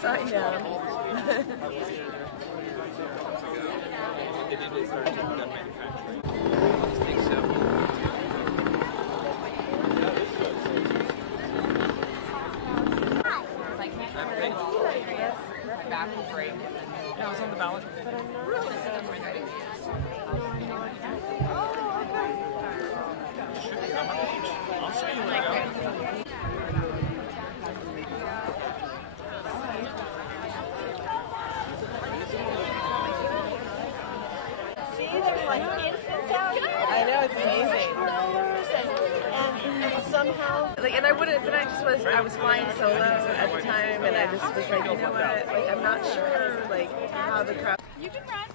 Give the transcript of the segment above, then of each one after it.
sign down. Yeah, I was on the ballot. Really? Should be on my page. I'll show you where to go. See, there's like infants out here. I know, it's amazing. And somehow, like, and I wouldn't, but I was flying solo at the time, and I just was like, you know what, like, I'm not sure, like, how the crowd. You can run.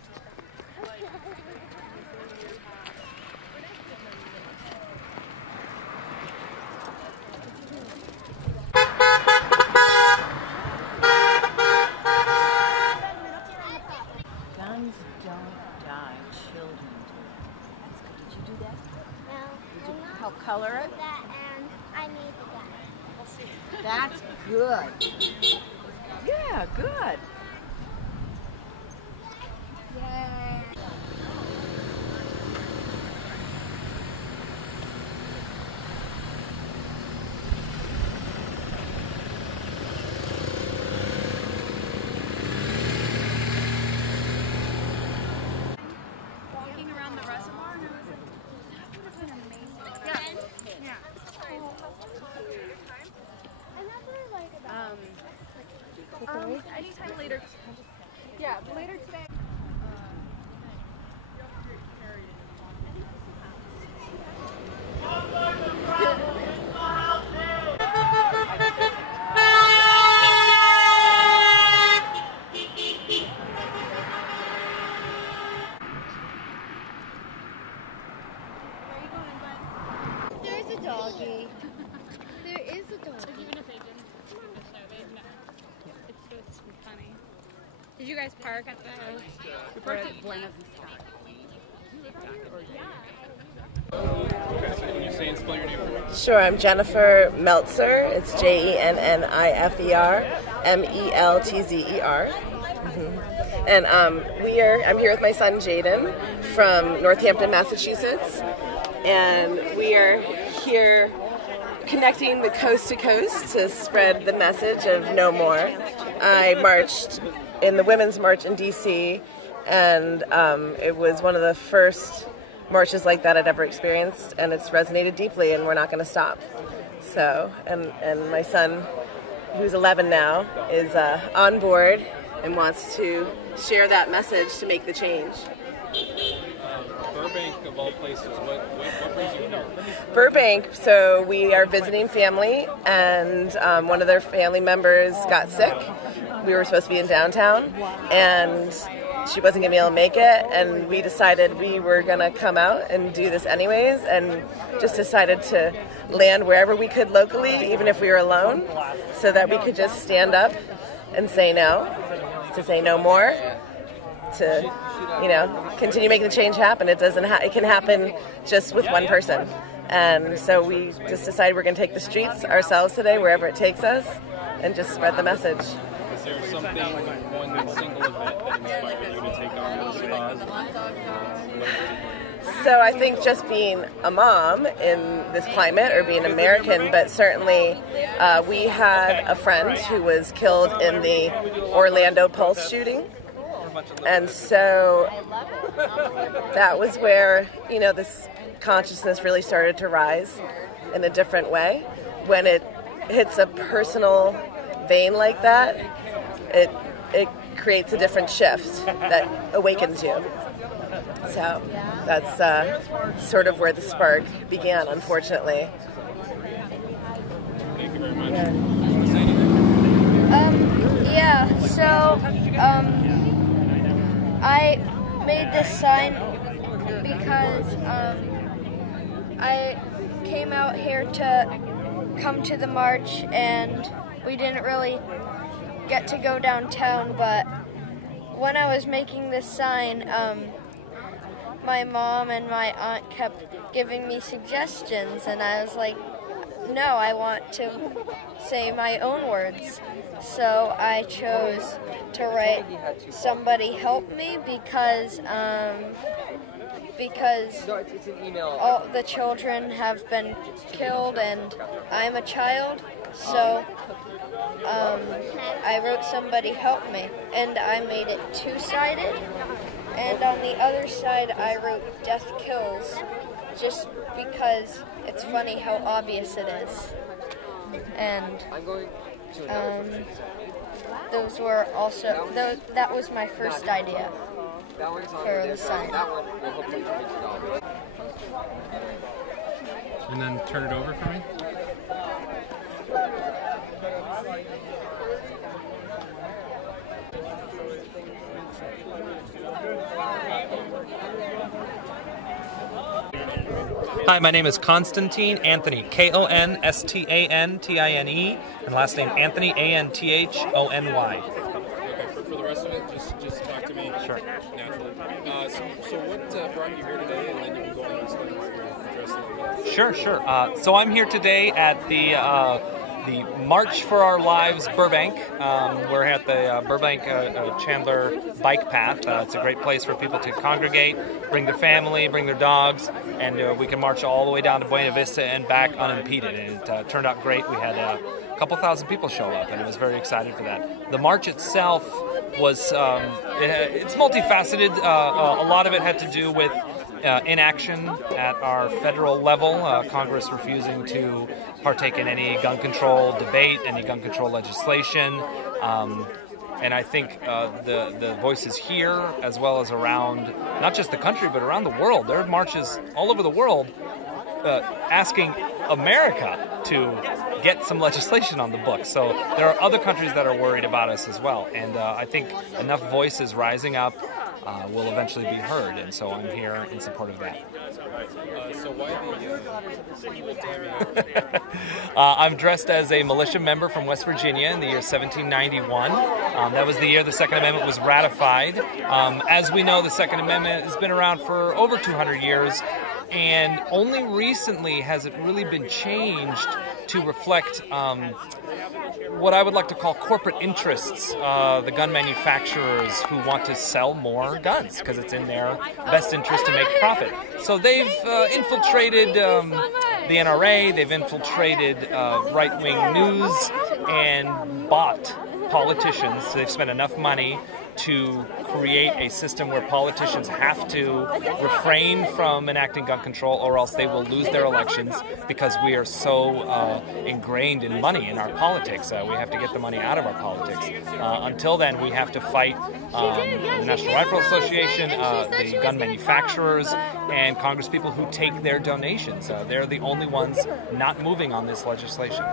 Guns don't die, children do. That's good. Did you do that? No. Did you help color it? That and I made the gun. We'll see. That's good. Yeah, good. Yay. Walking around the reservoir. That would have been amazing. Yeah. Anytime later. Yeah, later today. There's a doggy. There is a doggy. Even if they didn't show, they'd know. It's supposed to be funny. Did you guys park at the... We parked at Buena Vista. Okay, so can you say and spell your name for me? Sure, I'm Jennifer Meltzer. It's Jennifer Meltzer. And I'm here with my son Jaden from Northampton, Massachusetts, and we are here connecting the coast to coast to spread the message of no more. I marched in the Women's March in DC, and it was one of the first marches like that I'd ever experienced, and it's resonated deeply, and we're not going to stop. So, and my son, who's 11 now, is on board and wants to share that message to make the change. Burbank, of all places, what brings you here? Burbank, so we are visiting family, and one of their family members got sick. We were supposed to be in downtown, and she wasn't going to be able to make it, and we decided we were going to come out and do this anyways, and just decided to land wherever we could locally, even if we were alone, so that we could just stand up and say no, to say no more, to, you know, continue making the change happen. It doesn't. It can happen just with one person, and so we just decided we're going to take the streets ourselves today, wherever it takes us, and just spread the message. Is there something, one single event that inspired you to take on this cause? So I think just being a mom in this climate, or being American, but certainly we had a friend who was killed in the Orlando Pulse shooting. And so that was where, you know, this consciousness really started to rise in a different way. When it hits a personal vein like that, it creates a different shift that awakens you. So that's sort of where the spark began, unfortunately. Thank you very much. Yeah, so, I made this sign because, I came out here to come to the march, and we didn't really get to go downtown, but when I was making this sign, my mom and my aunt kept giving me suggestions, and I was like, no, I want to say my own words. So I chose to write "Somebody Help Me" because all the children have been killed and I'm a child, so I wrote "Somebody Help Me," and I made it two-sided, and on the other side I wrote "Death Kills," just because it's funny how obvious it is. And those were also, that was my first idea for the sign. And then turn it over for me. Hi, my name is Constantine Anthony, Konstantine, and last name Anthony, Anthony. Okay, for the rest of it, just talk to me. Sure. Naturally. So what brought you here today, and then you can go on and explain why you're addressing it. Sure. So I'm here today at the March for Our Lives Burbank. We're at the Burbank Chandler Bike Path. It's a great place for people to congregate, bring their family, bring their dogs, and we can march all the way down to Buena Vista and back unimpeded. And it turned out great. We had a couple thousand people show up, and I was very excited for that. The march itself was, it's multifaceted. A lot of it had to do with inaction at our federal level, Congress refusing to partake in any gun control debate, any gun control legislation. And I think the voices here, as well as around not just the country, but around the world, there are marches all over the world asking America to get some legislation on the books. So there are other countries that are worried about us as well. And I think enough voices rising up will eventually be heard. And so I'm here in support of that. So why the I'm dressed as a militia member from West Virginia in the year 1791. That was the year the Second Amendment was ratified. As we know, the Second Amendment has been around for over 200 years, and only recently has it really been changed to reflect what I would like to call corporate interests, the gun manufacturers who want to sell more guns because it's in their best interest to make profit. So they've infiltrated the NRA, they've infiltrated right-wing news and bought politicians. So they've spent enough money to create a system where politicians have to refrain from enacting gun control, or else they will lose their elections because we are so ingrained in money in our politics. We have to get the money out of our politics. Until then, we have to fight the National Rifle Association, the gun manufacturers, and congresspeople who take their donations. They're the only ones not moving on this legislation.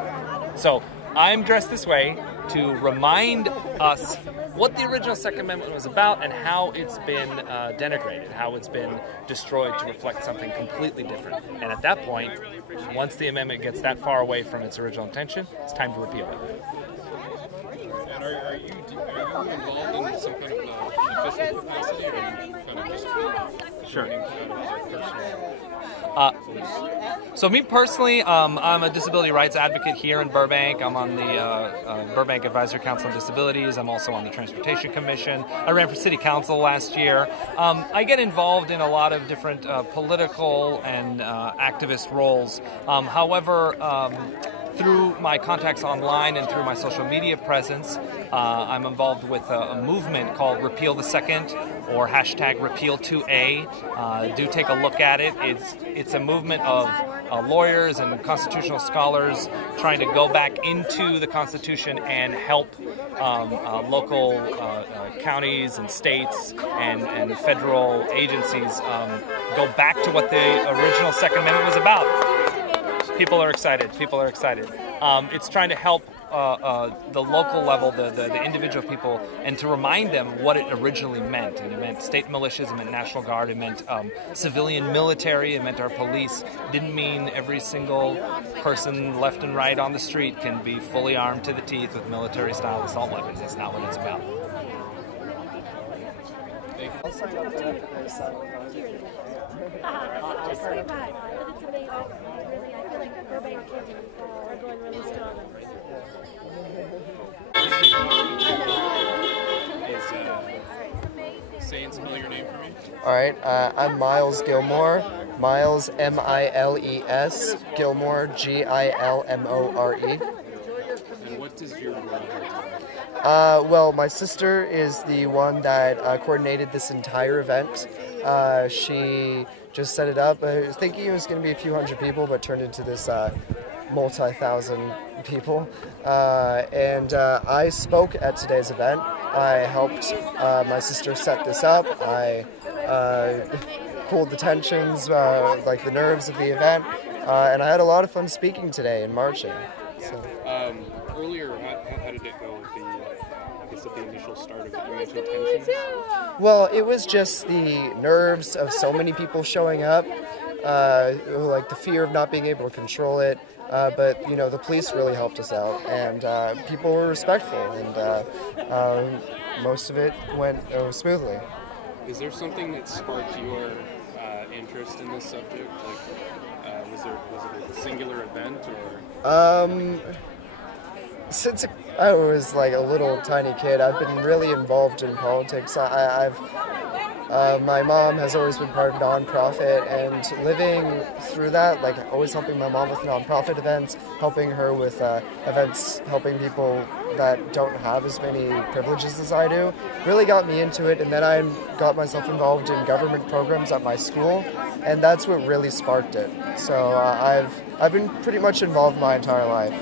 So I'm dressed this way to remind us what the original Second Amendment was about and how it's been denigrated, how it's been destroyed to reflect something completely different. And at that point, once the amendment gets that far away from its original intention, it's time to repeal it. And are you involved in some kind of official capacity, or are you kind of just sure. So me personally, I'm a disability rights advocate here in Burbank. I'm on the Burbank Advisory Council on Disabilities. I'm also on the Transportation Commission. I ran for City Council last year. I get involved in a lot of different political and activist roles. However, through my contacts online and through my social media presence, I'm involved with a movement called Repeal the Second, or hashtag Repeal2A. Do take a look at it. It's a movement of lawyers and constitutional scholars trying to go back into the Constitution and help local counties and states and federal agencies go back to what the original Second Amendment was about. People are excited. It's trying to help the local level, the individual people, and to remind them what it originally meant. And it meant state militias, it meant National Guard, it meant civilian military, it meant our police. It didn't mean every single person left and right on the street can be fully armed to the teeth with military-style assault weapons. That's not what it's about. Just way back. It's amazing. Really, I feel like Burbank are going really strong. All right, I'm Miles Gilmore. Miles, M-I-L-E-S, Gilmore, G-I-L-M-O-R-E. And what does your role here? Well, my sister is the one that coordinated this entire event. She just set it up. I was thinking it was going to be a few hundred people, but turned into this multi-thousand people. And I spoke at today's event. I helped my sister set this up. I cooled the tensions, like the nerves of the event, and I had a lot of fun speaking today and marching. So. Earlier, how did it go with the initial start of it? You mentioned tensions? Well, it was just the nerves of so many people showing up, like the fear of not being able to control it. But, you know, the police really helped us out, and people were respectful, and most of it went smoothly. Is there something that sparked your interest in this subject? Like, was it a singular event, or? Since I was like a little tiny kid, I've been really involved in politics. My mom has always been part of nonprofit, and living through that, like always helping my mom with nonprofit events, helping her with events, helping people that don't have as many privileges as I do, really got me into it. And then I got myself involved in government programs at my school, and that's what really sparked it. So I've been pretty much involved my entire life.